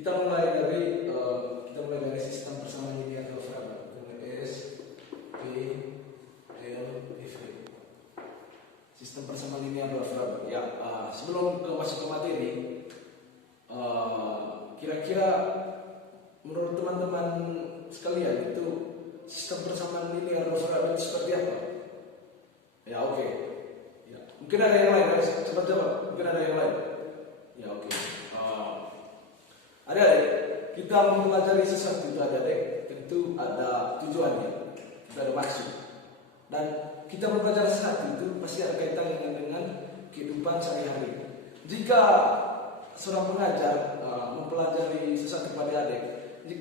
Kita mulai dari sistem persamaan linear dua variabel dengan S, P, L, F. Sistem persamaan linear dua variabel. Ya, sebelum masuk ke materi, kira-kira menurut teman-teman sekalian itu sistem persamaan linear dua variabel itu seperti apa? Ya, oke. Ya, mungkin ada yang lain. Coba. Mungkin ada yang lain. Ya, oke. Adik-adik, kita mempelajari sesuatu itu adik-adik, tentu ada tujuannya, kita ada maksud. Dan kita mempelajari sesuatu itu pasti ada kaitannya dengan kehidupan sehari-hari. Jika seorang pengajar mempelajari sesuatu pada adik,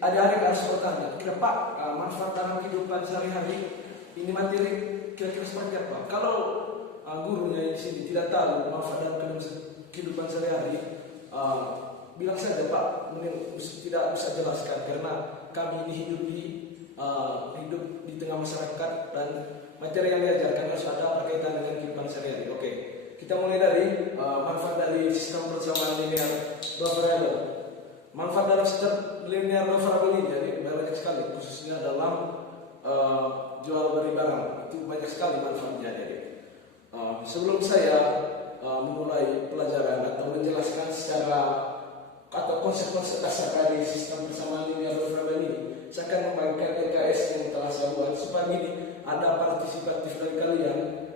adik-adik harus bertanya, Pak, manfaat dalam kehidupan sehari-hari ini materi kira-kira seperti apa? Kalau gurunya di sini tidak tahu manfaat dalam kehidupan sehari-hari, bilang saja, Pak, tidak bisa jelaskan karena kami ini hidup di tengah masyarakat dan materi yang diajarkan harus ada berkaitan dengan kehidupan sehari-hari. Oke, kita mulai dari manfaat dari sistem persamaan linear dua variabel. Manfaat dalam sistem linear dua variabel ini jadi banyak sekali, khususnya dalam jual beli barang itu banyak sekali manfaatnya. Jadi sebelum saya memulai pelajaran atau menjelaskan secara atau konsep-konsep dasar dari sistem persamaan linear dua variabel ini, saya akan membagikan LKS yang telah saya buat supaya ini ada partisipatif dari kalian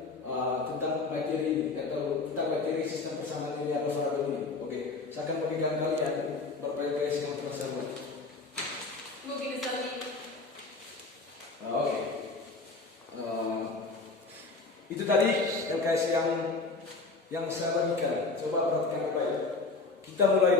tentang materi ini atau tentang materi sistem persamaan linear dua variabel ini. Oke, saya akan membagikan kalian beberapa LKS yang telah saya buat. Oke, itu tadi LKS yang saya bagikan. Coba perhatikan baik. Kita mulai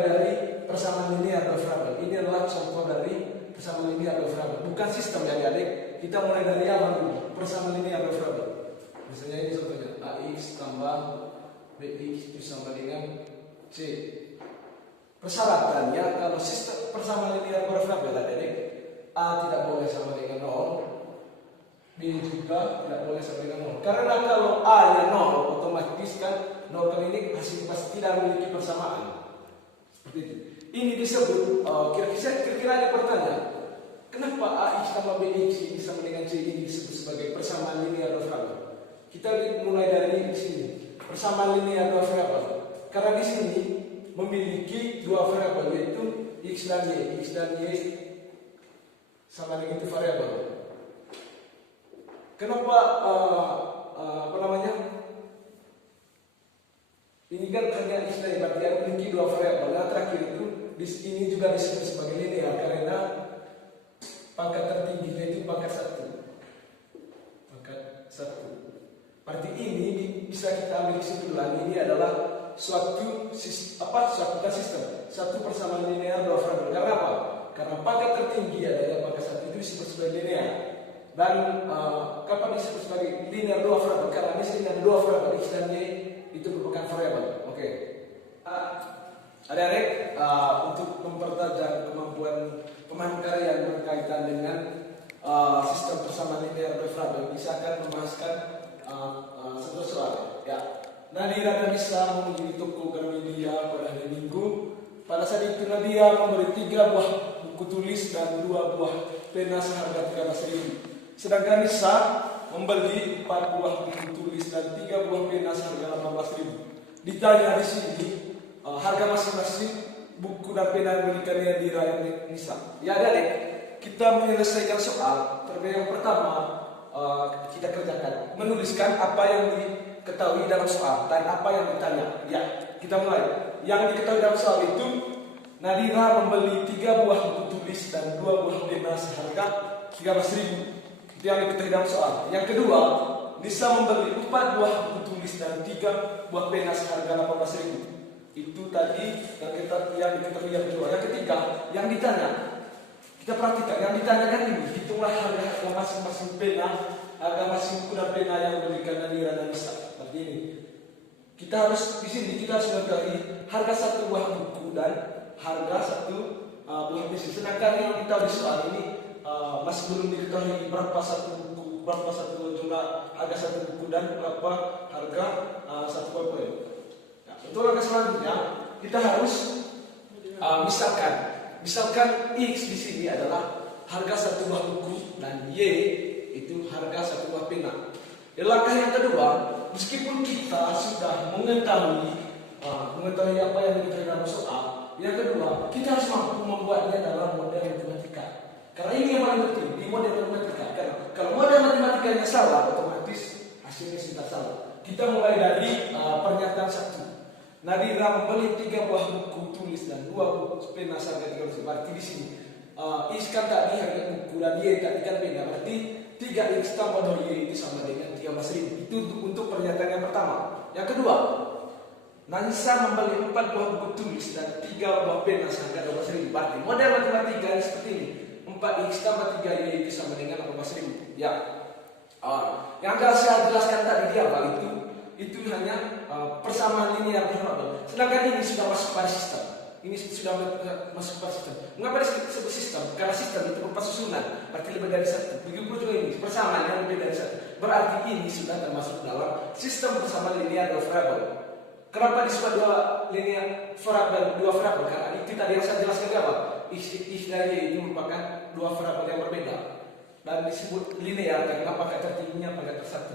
dari persamaan linear dua variabel. Ini adalah contoh dari persamaan linear dua variabel, bukan sistem ya adik. Kita mulai dari awal dulu. Persamaan linear dua variabel. Misalnya ini contohnya AX tambah BX itu sama dengan C. Persyaratannya kalau sistem persamaan linear dua variabel adik, A tidak boleh sama dengan 0. B juga tidak boleh sama dengan 0. Karena kalau A nya 0, otomatis kan 0 kali ini pasti tidak memiliki persamaan. Seperti itu. Ini disebut, kira-kira ada pertanyaan, kenapa AX tambah BX ini sama dengan C ini disebut sebagai persamaan linear dua variabel? Kita mulai dari sini. Persamaan linear dua variabel. Karena di sini memiliki dua variabel yaitu X dan Y. X dan Y sama dengan itu variabel. Kenapa ini kan hanya X dan Y, berarti yang memiliki dua variabel. Yang terakhir itu ini juga disebut sebagai linear karena pangkat tertingginya itu pangkat 1. Pangkat 1. Berarti ini bisa kita ambil kesimpulan ini adalah suatu persamaan linear dua variabel. Karena apa? Karena pangkat tertinggi adalah pangkat 1 itu disebut sebagai linear. Dan kapan disebut sebagai linear dua variabel? Karena di sini ada dua variabel X dan Y itu merupakan variabel. Oke. Adik-adik, untuk mempertajam kemampuan pemahaman kalian berkaitan dengan sistem persamaan linear dua variabel, bisa akan membahaskan satu soal. Ya. Nadira dan Nisa mengunjungi toko Gramedia pada hari Minggu. Pada saat itu Nadia memberi 3 buah buku tulis dan 2 buah pena seharga 13.000. Sedangkan Nisa membeli 4 buah buku tulis dan 3 buah pena seharga 18.000. Ditanya di sini harga masing-masing buku dan pena yang diberikan Nadira dan Nisa. Ya adik, kita menyelesaikan soal. Yang pertama kita kerjakan menuliskan apa yang diketahui dalam soal dan apa yang ditanya. Ya, kita mulai. Yang diketahui dalam soal itu Nadira membeli 3 buah buku tulis dan 2 buah pena seharga 13.000. Itu yang diketahui dalam soal. Yang kedua, Nisa membeli 4 buah buku tulis dan 3 buah pena seharga 18.000. Itu tadi yang diketahui yang kedua. Yang ketiga, yang ditanya. Kita perhatikan, yang ditanyakan ini hitunglah harga masing-masing pena, harga masing buku dan pena yang diberikan Nadira dan Nisa. Seperti ini. Kita harus di sini kita harus mengetahui harga 1 buah buku dan harga 1 buah pena. Sedangkan yang kita di soal ini masih belum diketahui berapa satu buku, berapa satu jumlah harga 1 buku dan berapa harga 1 buah pena. Untuk langkah selanjutnya kita harus misalkan X di sini adalah harga satu buah buku dan Y itu harga satu buah pena. Langkah yang kedua, meskipun kita sudah mengetahui apa yang diketahui dalam soal, yang kedua kita harus mampu membuatnya dalam model matematika. Karena ini yang paling penting di model matematika. Karena kalau model matematikanya salah, otomatis hasilnya sudah salah. Kita mulai dari pernyataan satu. Nadira membeli 3 buah buku tulis dan 2 buku pena seharga 300. Berarti di sini X kan tadi harga buku dan Y tadi kan pena. Berarti 3X tambah 2Y itu sama dengan 13.000. Itu untuk pernyataan yang pertama. Yang kedua, Nansa membeli 4 buah buku tulis dan 3 buah pena seharga 12.000. Berarti model matematika seperti ini. 4X tambah 3Y itu sama dengan 18.000. Ya. Yang akan saya jelaskan tadi di awal itu hanya persamaan linear variabel. Sedangkan ini sudah masuk pada sistem. Ini sudah masuk pada sistem. Mengapa disebut sistem? Karena sistem itu berupa susunan, berarti lebih dari satu. Begitu juga ini persamaan yang lebih dari satu. Berarti ini sudah termasuk dalam sistem persamaan linear variabel. Kenapa disebut dua variabel? Karena itu tadi yang saya jelaskan apa? X dan Y itu merupakan 2 variabel yang berbeda. Dan disebut linear karena pangkat tertingginya pangkat tersatu.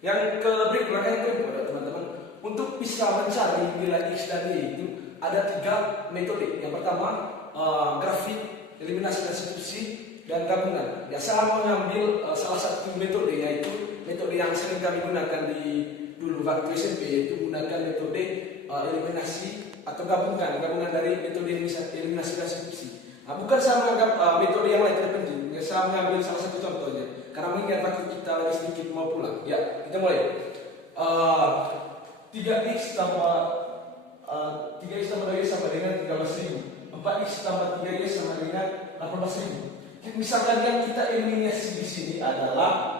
Yang berikutnya yang kedua teman-teman, untuk bisa mencari nilai X dan Y itu ada 3 metode. Yang pertama grafik, eliminasi dan substitusi, dan gabungan. Ya, saya mengambil salah satu metode, yaitu metode yang sering kami gunakan di dulu waktu SMP, yaitu gunakan metode eliminasi atau gabungan dari metode eliminasi dan substitusi. Nah, bukan saya menganggap metode yang lain tidak penting. Ya, saya mengambil salah satu contohnya karena mengingat waktu kita lagi sedikit mau pulang. Ya, kita mulai. 3X tambah 2Y sama dengan 13.000. 4X tambah 3Y sama dengan 18.000. Misalkan yang kita eliminasi di sini adalah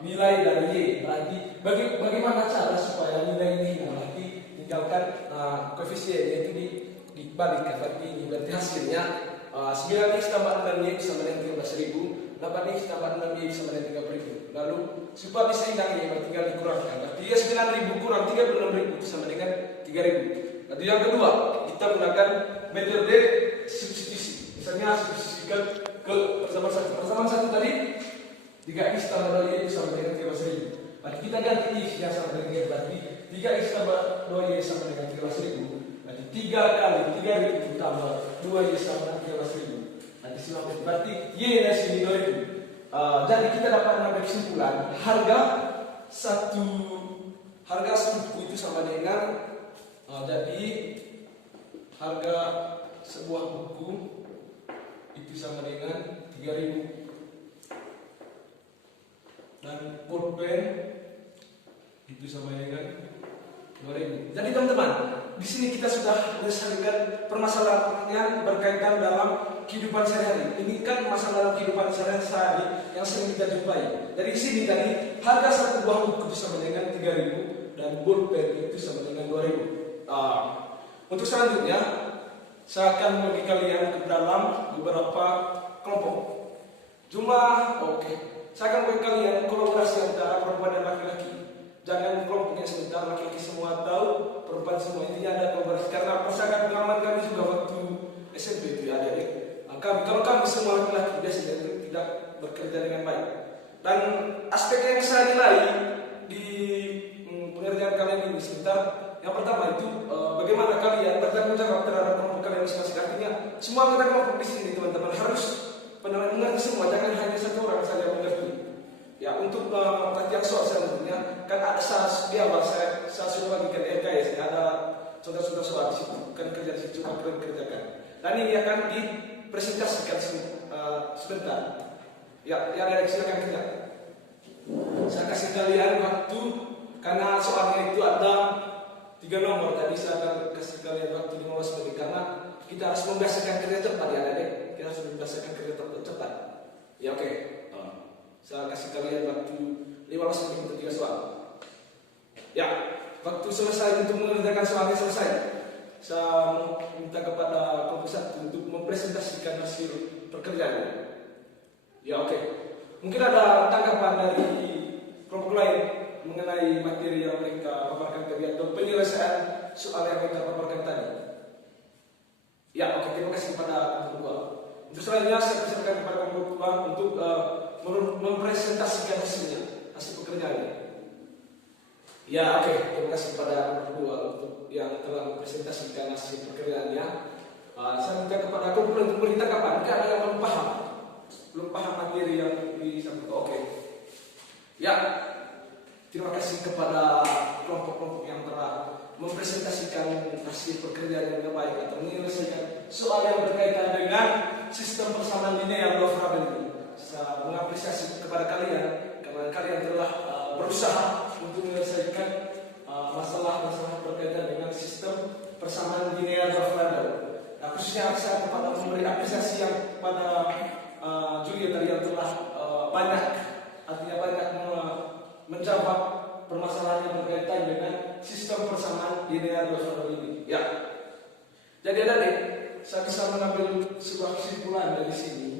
nilai dari Y. Berarti bagaimana cara supaya nilai ini hilang? Berarti tinggalkan koefisien, yaitu dibalikkan. Berarti hasilnya 9X tambah 6Y sama dengan 13.000. 8X tambah 6Y sama dengan 30.000. Lalu supaya bisa hilang Y, tinggal dikurangkan. Berarti 9.000 kurang 36.000 itu sama dengan 3.000. Lalu yang kedua, kita menggunakan metode substitusi. Misalnya substitusikan ke persamaan satu. Persamaan satu tadi 3X tambah 2Y sama dengan 13.000. Berarti kita ganti X yang sama dengan Y. Berarti 3X tambah 2Y sama dengan 13.000. Berarti 3 kali 3.000 tambah 2Y sama dengan 13.000. Nanti silahkan. Berarti Y dari sini 2.000. Jadi kita dapat mengambil kesimpulan harga satu buku itu sama dengan jadi harga sebuah buku itu sama dengan 3.000 dan pulpen itu sama dengan 2.000. Jadi teman-teman, di sini kita sudah menyelesaikan permasalahan yang berkaitan dalam kehidupan sehari-hari. Ini kan masalah dalam kehidupan sehari-hari yang sering kita jumpai. Dari sini tadi harga satu buah buku itu sama dengan 3.000 dan pulpen itu sama dengan 2.000. Untuk selanjutnya saya akan membagi kalian ke dalam beberapa kelompok. Saya akan membagi kalian kolaborasi antara perempuan dan laki-laki. Jangan kelompoknya sebentar, laki-laki semua tahu, perempuan semua. Intinya ada kolaborasi. Karena persamaan pengalaman kami juga waktu SMP itu ada adik. Kalau kami semua laki-laki biasanya itu tidak bekerja dengan baik. Dan aspek yang saya nilai di pengerjaan kalian ini sebentar. Yang pertama itu bagaimana kalian bertanggung jawab terhadap kelompok kalian masing-masing. Artinya semua kita kelompok di sini teman-teman harus mengerti semua, jangan hanya satu orang saja mengerti. Ya, untuk latihan soal selanjutnya kan ada di awal saya sudah bagikan LKS, ada contoh-contoh soal di situ, bukan kerja di situ, cuma kalian kerjakan. Dan ini akan dipresentasikan sebentar. Ya, dari silakan kerja. Saya kasih kalian waktu karena soalnya itu ada 3 nomor. Tadi saya akan kasih kalian waktu 15 menit karena kita harus membiasakan kerja cepat ya adik. Kita harus membiasakan kerja cepat. Ya oke. Saya kasih kalian waktu 15 menit untuk 3 soal. Ya, waktu selesai untuk mengerjakan soalnya selesai. Saya minta kepada kelompok 1 untuk mempresentasikan hasil pekerjaan. Ya oke. Mungkin ada tanggapan dari kelompok lain. mengenai materi yang mereka paparkan tadi atau penyelesaian soal yang mereka paparkan tadi? Ya, oke, terima kasih kepada kelompok 2. Untuk selanjutnya saya persilakan kepada kelompok 2 untuk mempresentasikan hasil pekerjaannya. Ya, oke, terima kasih kepada kelompok 2 untuk yang telah mempresentasikan hasil pekerjaannya. Saya minta kepada kelompok untuk berita kapan? Karena yang belum paham materi yang disampaikan. Oke. Ya, terima kasih kepada kelompok-kelompok yang telah mempresentasikan hasil pekerjaan yang baik atau menyelesaikan soal yang berkaitan dengan sistem persamaan linear probability. Saya mengapresiasi kepada kalian karena kalian telah berusaha untuk menyelesaikan masalah-masalah berkaitan dengan sistem persamaan linear probability. Khususnya saya kepada memberi apresiasi yang kepada Julia tadi yang telah banyak menjawab permasalahan yang berkaitan dengan sistem persamaan linear probability. Ya. Jadi adik, saya bisa mengambil sebuah kesimpulan dari sini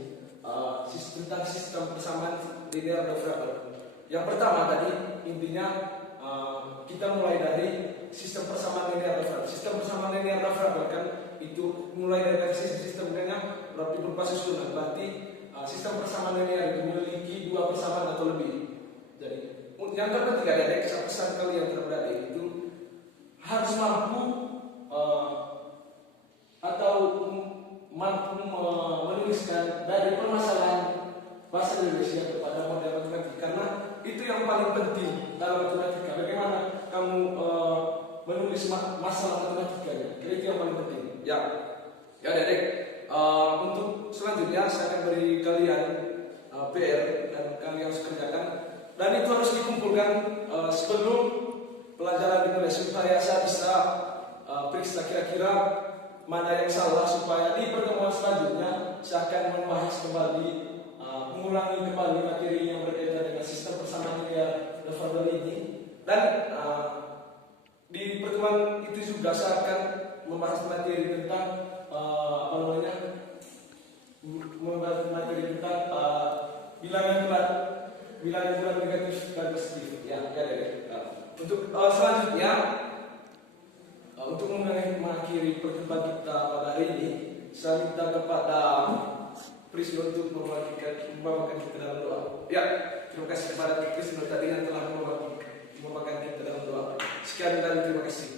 tentang sistem persamaan linear probability. Yang pertama tadi intinya kita mulai dari sistem persamaan linear probability. Sistem persamaan linear probability kan itu mulai dari sistem dengan berarti berupa susunan. Berarti sistem persamaan linear itu memiliki 2 persamaan atau lebih. Jadi yang ketiga dari pesan kalian terhadap itu harus mampu atau mampu menuliskan dari permasalahan bahasa Indonesia kepada model matematika, karena itu yang paling penting dalam matematika. Bagaimana kamu menulis masalah matematikanya, itu yang paling penting. Ya, adik-adik. Untuk selanjutnya saya akan beri kalian PR dan kalian harus kerjakan. Dan itu harus dikumpulkan sebelum pelajaran dimulai supaya saya bisa periksa kira-kira mana yang salah, supaya di pertemuan selanjutnya saya akan membahas kembali, mengulangi kembali materi yang berkaitan dengan sistem persamaan linear probability. Dan di pertemuan itu juga saya akan membahas materi tentang membahas materi tentang bilangan bulan negatif dan positif. Ya. Untuk selanjutnya, untuk mengakhiri pertemuan kita pada hari ini, saya minta kepada Prisno untuk membawakan kita dalam doa. Ya, terima kasih kepada Prisno tadi yang telah membawakan kita dalam doa. Sekian dan terima kasih.